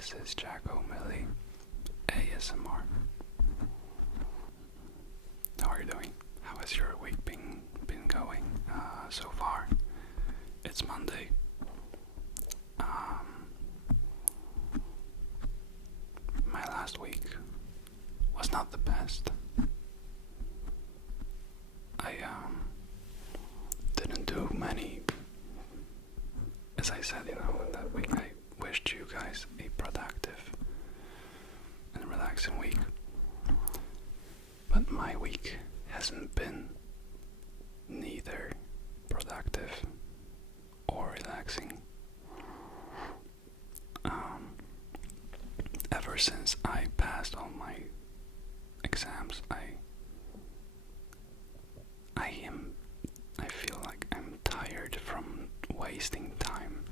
This is Jacko Millie ASMR. How are you doing? How has your week been going so far? It's Monday. My last week was not the best. I didn't do many. As I said, that week I wished you guys a productive and relaxing week. But my week hasn't been neither productive or relaxing. Ever since I passed all my exams, I feel like I'm tired from wasting time.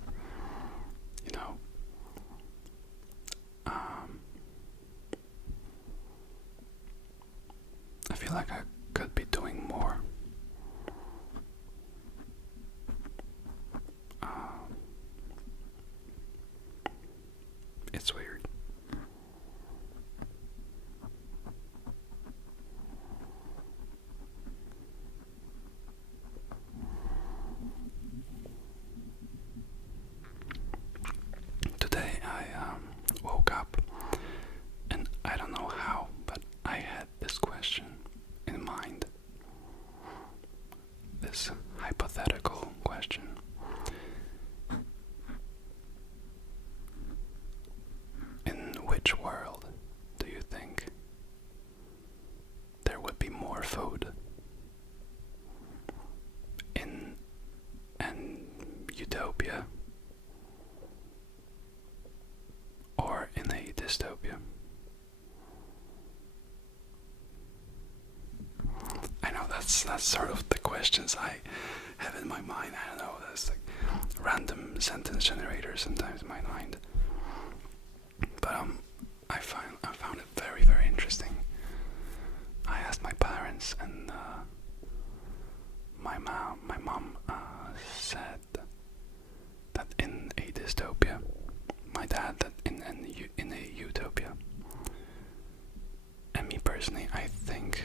I feel like I could be doing more. It's weird. Today I woke up and I don't know how, but I had this question in mind. This hypothetical question. In which world do you think there would be more food? In an utopia or in a dystopia? I know that's sort of the questions I have in my mind. I don't know, that's like random sentence generator sometimes in my mind. But I found it very, very interesting. I asked my parents, and my mom said that in a dystopia, my dad that in a utopia, and me personally, I think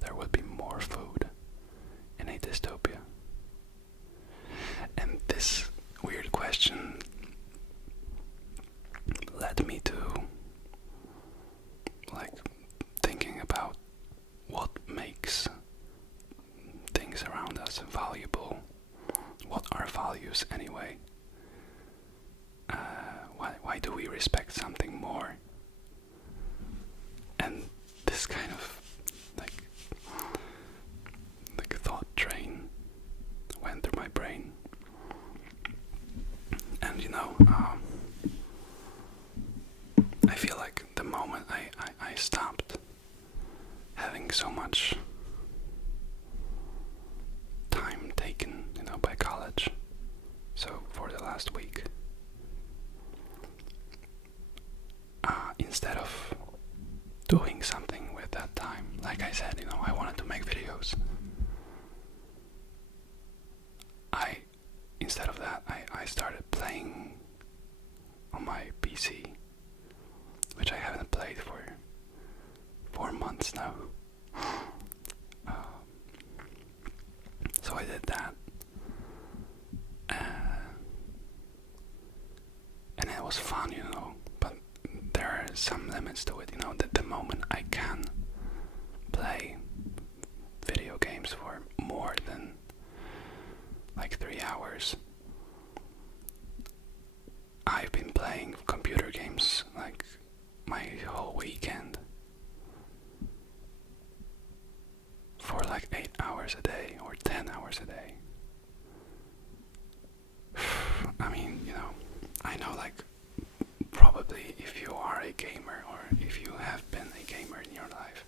there would be more food in a dystopia. And this weird question led me to thinking about what makes things around us valuable. What are values anyway? Why do we respect something more? And this kind of like a thought train went through my brain. And I feel like the moment I stopped having so much time taken, by college, so for the last week, instead of doing something with that time, like I said, I wanted to make videos. Instead of that, I started playing on my PC, which I haven't played for 4 months now. So I did that, and it was fun, but there are some limits to it, that the moment I can play video games for more than 3 hours. I've been playing computer games my whole weekend for 8 hours a day or 10 hours a day. I mean, I know probably if you are a gamer or if you have been a gamer in your life,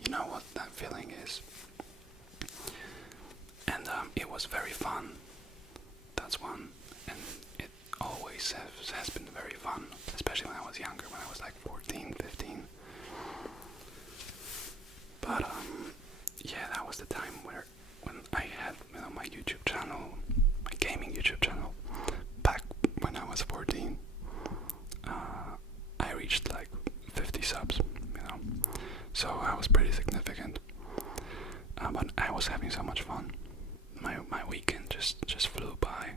you know what that feeling is. And it was very fun. That's one. And it always has been very fun, especially when I was younger, when I was 14, 15. But yeah, that was the time when I had my YouTube channel, my gaming YouTube channel, back when I was 14. just flew by.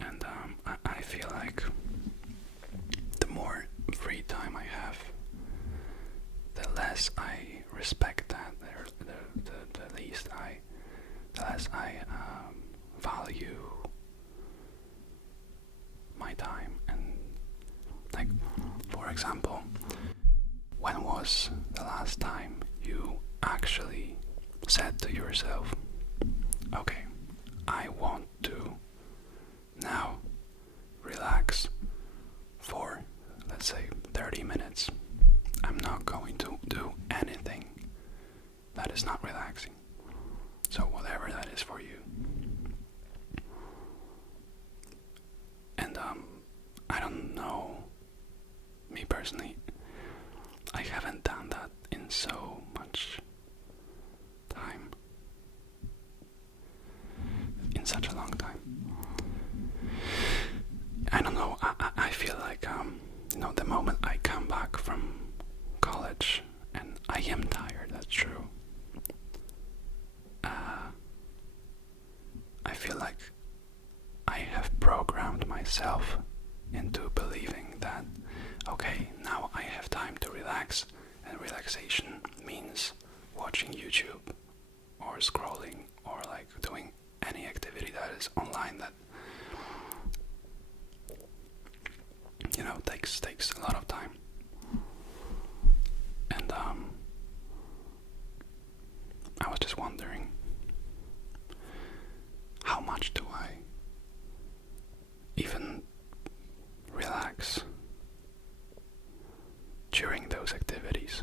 And I feel like the more free time I have, the less I respect that, the less I value my time. And like, for example, when was the last time you actually said to yourself, okay, I want to now relax for, let's say, 30 minutes. I'm not going to do anything that is not relaxing. So whatever that is for you. And I don't know, me personally, I haven't done that in so much time. In such a long time. I don't know, I feel like, the moment I come back from college, and I am tired, that's true. I feel like I have programmed myself into believing that, okay, now I have time to relax, and relaxation means watching YouTube, or scrolling, or like doing any activity that is online that takes a lot of time. And I was just wondering, how much do I even relax during those activities?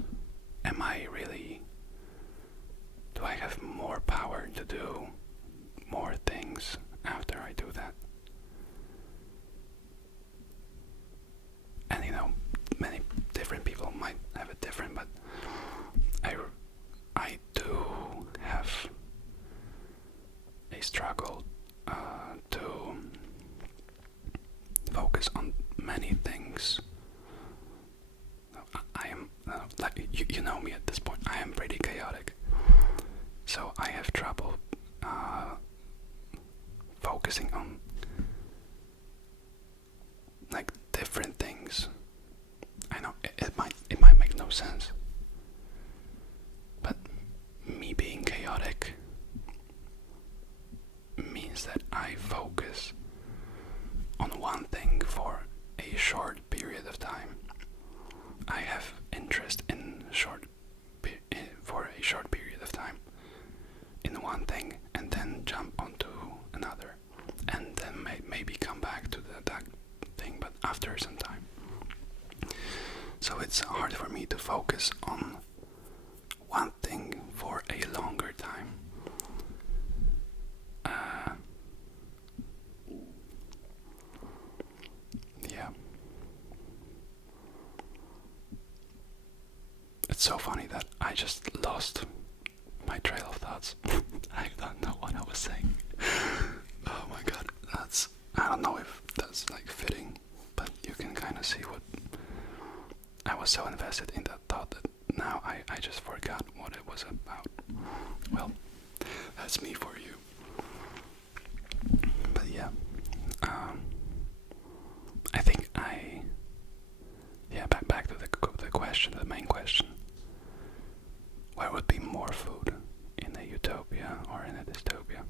Do I have more power to do more things after I do that? And many different people might have it different, but I do have a struggle to focus on many things. I am like you know me at this point. I am pretty chaotic, so I have trouble focusing on like different things. I know it might make no sense, but me being chaotic means that I focus on one thing for a short period of time. I have interest in for a short period of time in one thing, and then jump onto another, and then maybe come back to that thing, but after some time. So it's hard for me to focus on one thing for a longer time. Yeah. It's so funny that I just lost my trail of thoughts. I don't know what I was saying. Oh my god, I don't know if that's like fitting, but you can kind of see what I was so invested in that thought that now I just forgot what it was about. Well, that's me for you. But yeah, I think back to the question, the main question. Where would be more food, in a utopia or in a dystopia?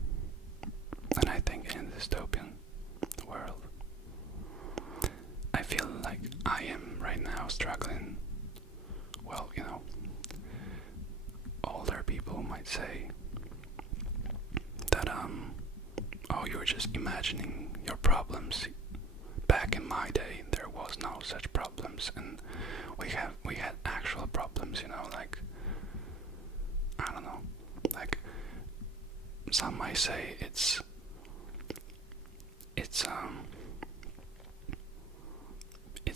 And I think in a dystopian world, I feel like I am right now struggling. Well, older people might say that oh, you're just imagining your problems. Back in my day, there was no such problems, and we had actual problems, like, I don't know, like, some might say it's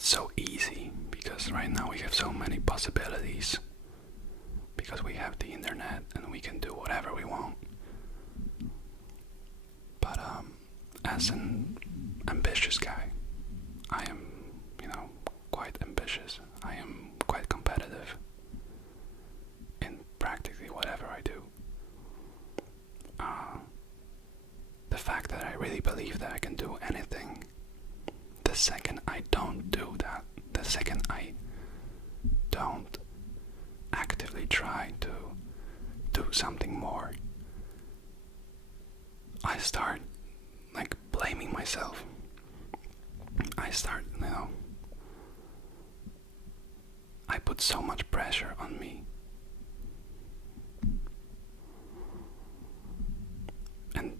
so easy because right now we have so many possibilities because we have the internet and we can do whatever we want. But as an ambitious guy, I am, quite ambitious. I am quite competitive in practically whatever I do. really believe that I can do anything. The second I don't do that, the second I don't actively try to do something more, I start like blaming myself. I start, I put so much pressure on me. And,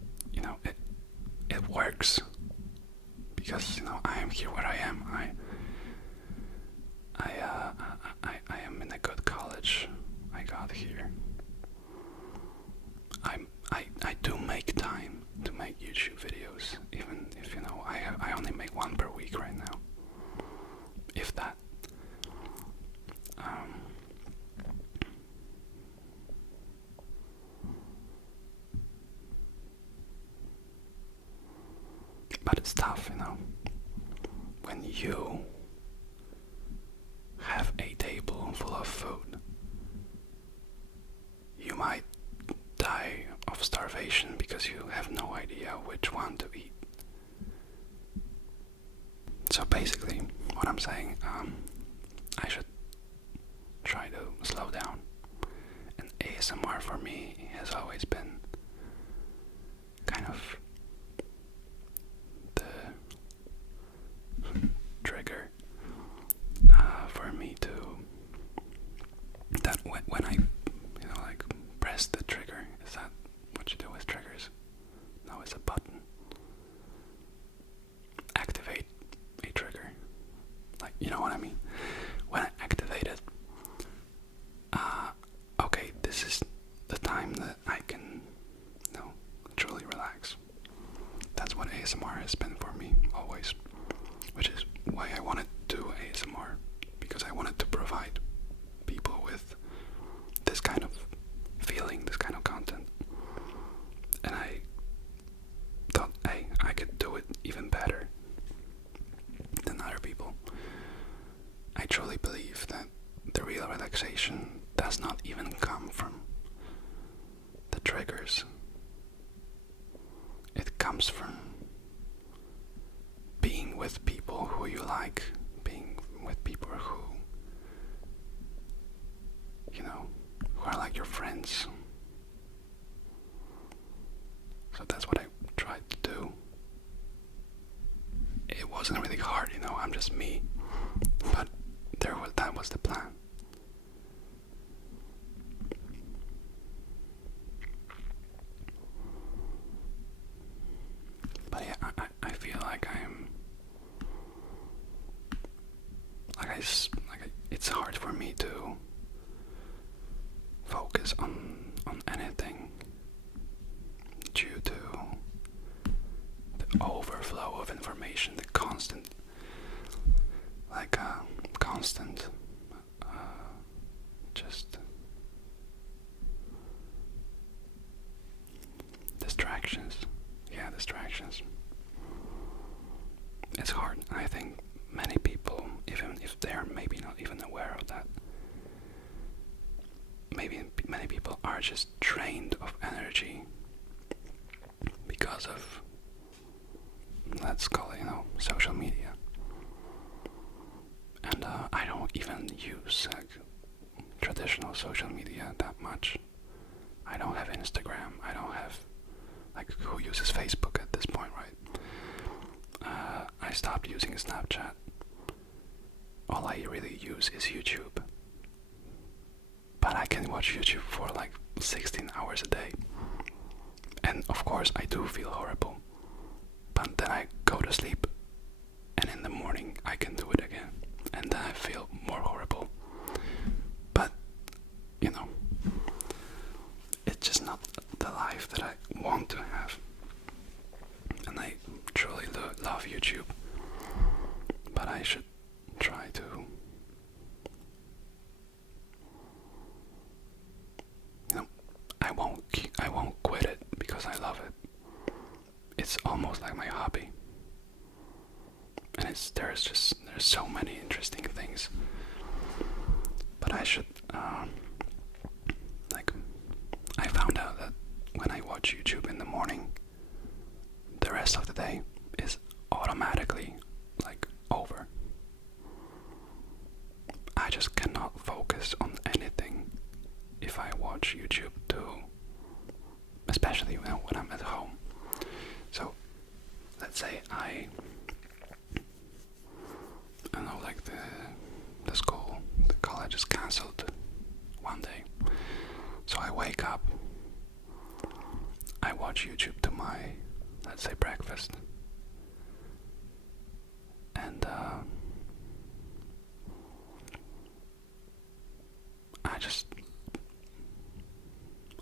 it works. Because, I am here where I am. I am in a good college. I got here. I do make time to make YouTube videos, even if I only make one per week right now, if that. But it's tough, when you have a table full of food. You might die of starvation because you have no idea which one to eat. So basically, what I'm saying, I should try to slow down. And ASMR for me has always been kind of the trigger for me to, that when I press the trigger. Is that what you do with triggers? No, it's a button. Activate a trigger. You know what I mean? When I activate it, okay, this is the time that I can, truly relax. That's what ASMR has been for me, always. Which is why I wanted to do ASMR. Because I wanted to provide people with this kind of feeling, this kind of content. And I thought, hey, I could do it even better than other people. I truly believe that the real relaxation does not even come from the triggers. It comes from being with people who you like, being with people who are like your friends. So that's what I tried to do. It wasn't really hard, I'm just me. But that was the plan. But yeah, I feel like it's hard for me to focus on anything due to the overflow of information, the constant just distractions. Yeah, distractions. It's hard. I think many people, even if they're maybe not even aware of that, maybe many people are just drained of energy because of, let's call it, social media. And I don't even use traditional social media that much. I don't have Instagram. I don't have, who uses Facebook at this point, right? I stopped using Snapchat. All I really use is YouTube. But I can watch YouTube for 16 hours a day. And of course I do feel horrible. But then I go to sleep, and in the morning I can do it again. And then I feel more horrible. But, it's just not the life that I want to have. And I truly love YouTube. But I should try to I won't quit it because I love it. It's almost like my hobby. And there's so many interesting things. But I should I found out that when I watch YouTube in the morning, the the rest of the day is automatically like over. I just cannot focus on anything if I watch YouTube too, especially when I'm at home. So let's say I don't know, like the school, the college is cancelled one day. So I wake up, I watch YouTube to my, let's say, breakfast, and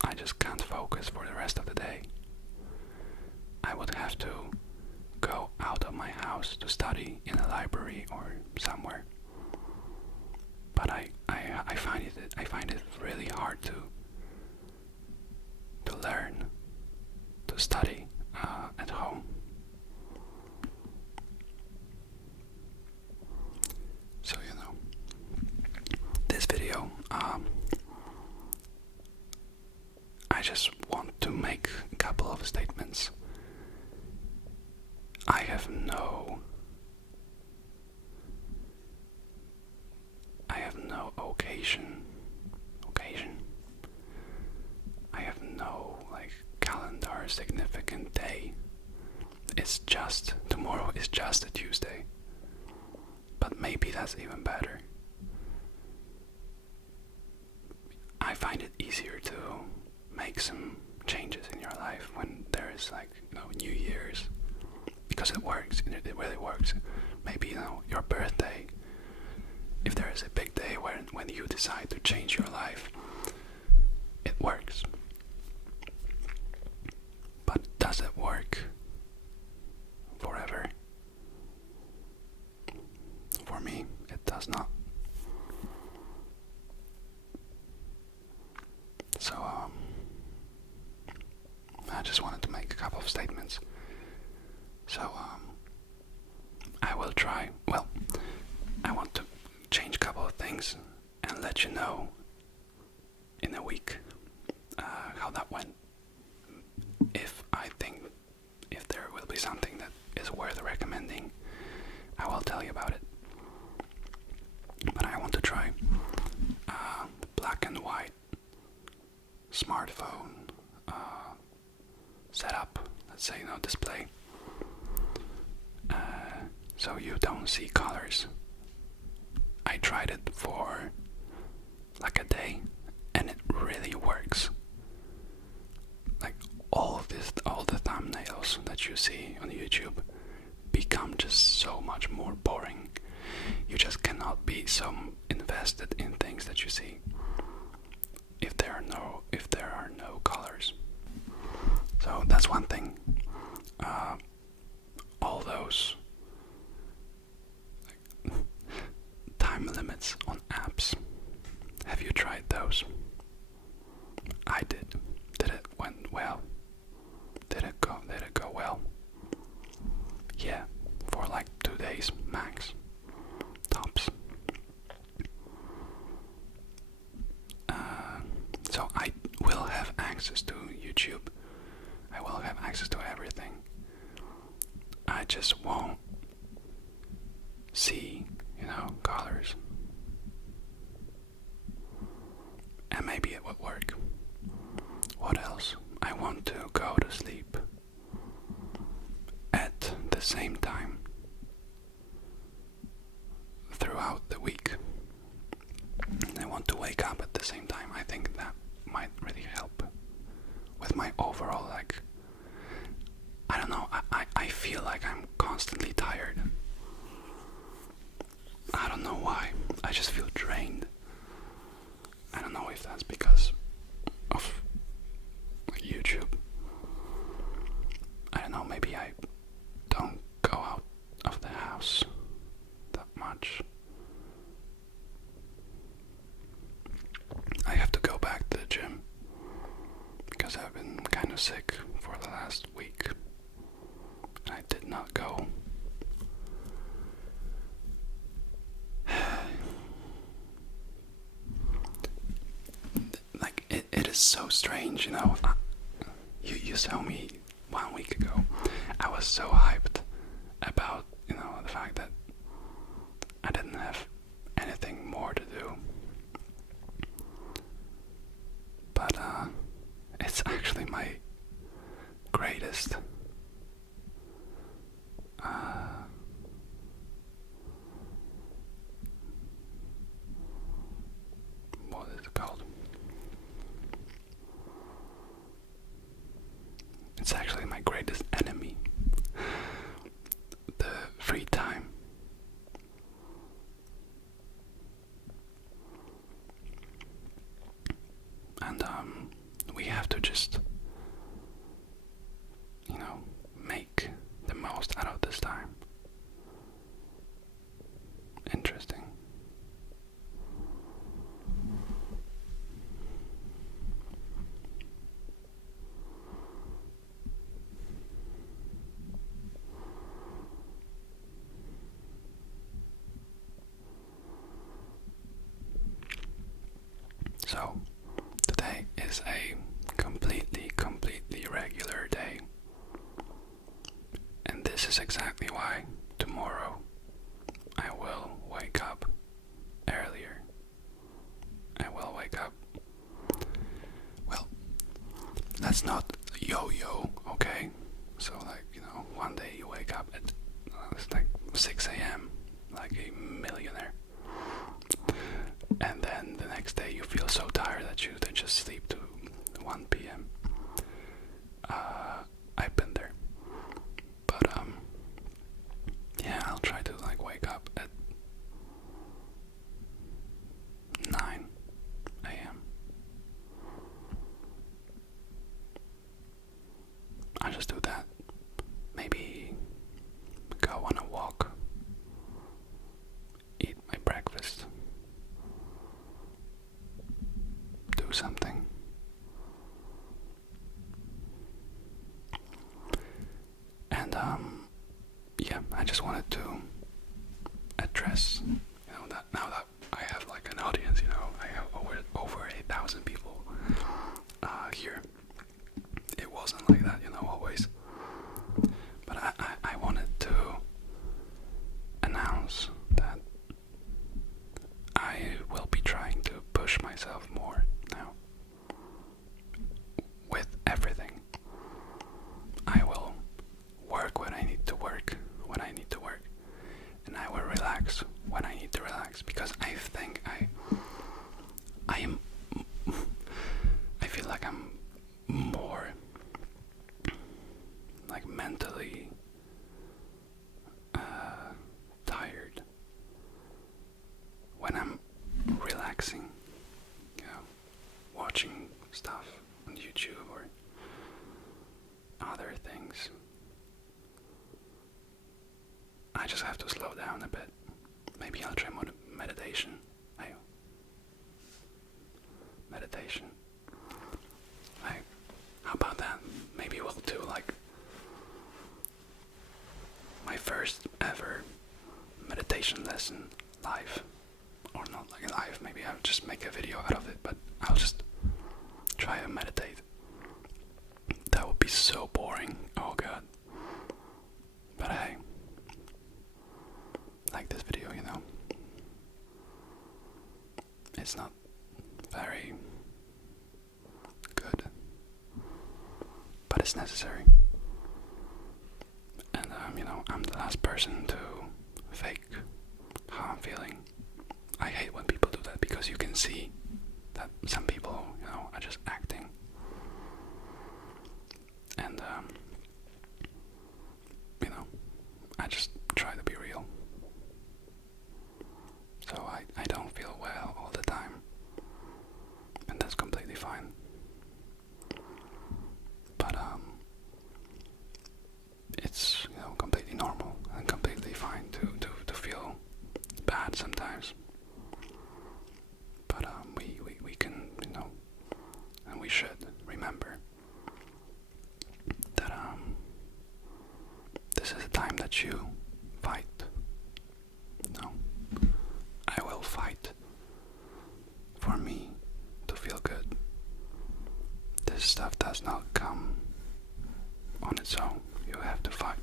I just can't focus for the rest of the day. I would have to go out of my house to study in a library or somewhere. But I find it really hard to learn, to study at home. So this video, I just want to make a couple of statements. I have no occasion. I have no calendar significant day. It's just tomorrow is just a Tuesday. But maybe that's even better. I find it easier to make some changes in your life when there is New Year's, because it works. It really works. Maybe your birthday. If there is a big day when you decide to change your life, it works. But does it work forever? For me, it does not. So, I just wanted to make a couple of statements. So, I will try. Well, I want to change a couple of things and let you know in a week how that went. If there will be something that is worth recommending, I will tell you about it. But I want to try black and white smartphone setup, let's say, display, so you don't see colors. I tried it for like a day and it really works. Like all the thumbnails that you see on YouTube become just so much more boring. You just cannot be so invested in things that you see if there are no colors. So that's one thing. All those time limits on apps. Have you tried those? I did. Did it went well? Did it go well? Yeah, for 2 days max, tops. So I will have access to YouTube. I will have access to everything. I just won't see, colors. And maybe it would work. What else? I want to go to sleep at the same time throughout the week. I want to wake up at the same time. I think that might really help with my overall, I don't know, I feel like I'm constantly tired. I don't know why. I just feel drained. I don't know if that's because of YouTube. I don't know, maybe I don't go out of the house that much. I have to go back to the gym because I've been kind of sick for the last week. I did not go. It is so strange, you saw me 1 week ago, I was so hyped about, the fact that I didn't have anything more to do. But it's actually my greatest what is it called? It's actually my greatest enemy. The free time. And we have to just, make the most out of this time. Interesting. So, today is a completely regular day. And this is exactly why tomorrow I will wake up earlier. I will wake up. Well, that's not yo-yo, okay? So, one day you wake up at it's like 6 a.m., like a millionaire. And then the next day you feel so tired that you then just sleep to 1 p.m. I've been there. But yeah, I'll try to wake up at 9 a.m. I just do that. Maybe go on a walk, eat my breakfast, do something. And yeah, I just wanted to address, that now that I have an audience, I have over 8,000 people here. It wasn't like that, always. But I wanted to announce that I will be trying to push myself more now. With everything. I will work when I need to work, and I will relax when I need to relax, because I think I feel like I'm more mentally tired when I'm relaxing, watching stuff on YouTube or other things. I just have to slow down a bit. Maybe I'll try meditation. Meditation. How about that? Maybe we'll do my first ever meditation lesson live. Or not live, maybe I'll just make a video out of it, but I'll just try to meditate. That would be so boring. Oh god. But hey, like this video, it's not very good, but it's necessary. And I'm the last person to fake how I'm feeling. I hate when people do that, because you can see that some people, are just acting. And I just try to be real. So I don't feel well all the time, and that's completely fine. But it's completely normal and completely fine to feel bad sometimes. But we can, and we should remember that this is a time that you fight. I will fight for me to feel good. This stuff does not come on its So you have to fight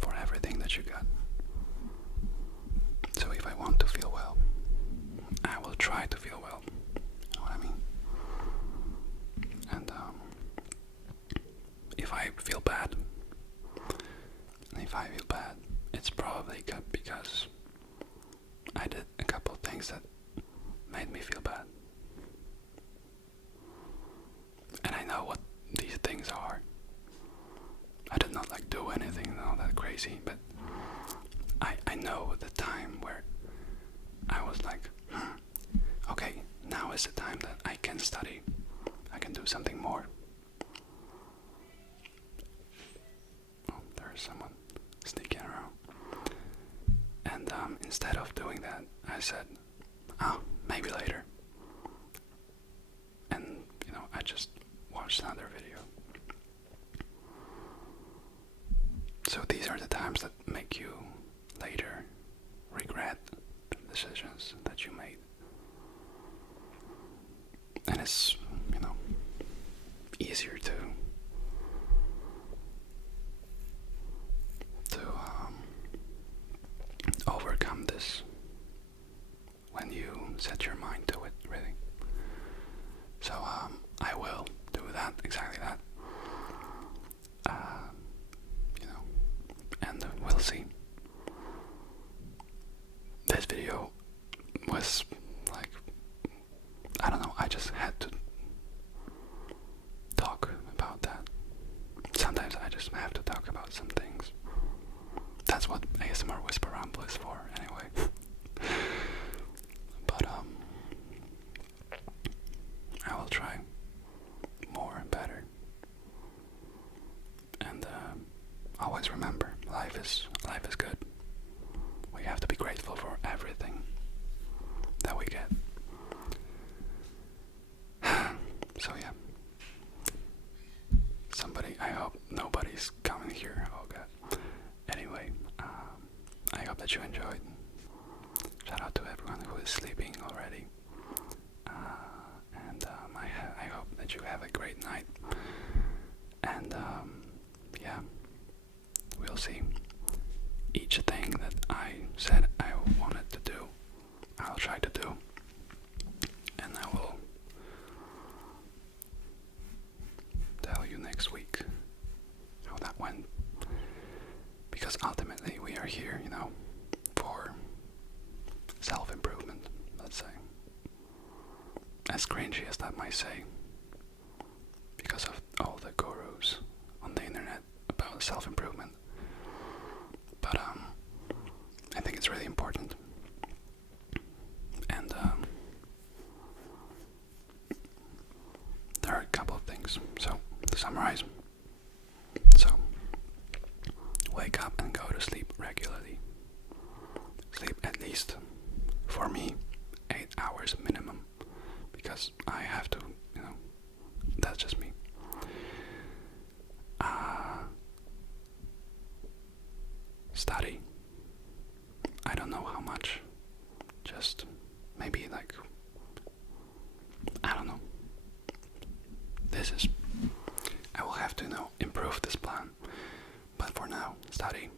for everything that you got. So if I want to feel well, I will try to feel well. You know what I mean? And if I feel bad, it's probably good because I did a couple of things that made me feel bad. And I know what these things are. I did not like do anything all that crazy, but I know the time where I was like, okay, now is the time that I can study. I can do something more. Oh, there's someone sneaking around. And instead of doing that, I said, oh, maybe later. And, I just watched another video. So these are the times that make you later regret the decisions that you made. And it's, easier to overcome this when you set your mind to it, really. So I will do that, exactly that. And we'll see. This video was like, I don't know, I just had to talk about that. Sometimes I just have to talk about some things. That's what ASMR Whisper Ramble is for, anyway. But I will try more and better. And always remember, life is good. We have to be grateful for everything that we get. So yeah. I hope nobody's coming here. Oh god. Anyway, I hope that you enjoyed. Shout out to everyone who is sleeping already. And I hope that you have a great night. And yeah, we'll see. Each thing that I said I wanted to do, I'll try to do. And I will tell you next week how that went. Because ultimately we are here, for self-improvement, let's say. As cringy as that might say. Because of all the gurus on the internet about self-improvement. But I think it's really important. And there are a couple of things. So, to summarize. So, wake up and go to sleep regularly. Sleep at least, for me, 8 hours minimum. Because I have to, that's just me. Study. I don't know how much. Just maybe I don't know. I will have to improve this plan. But for now, study.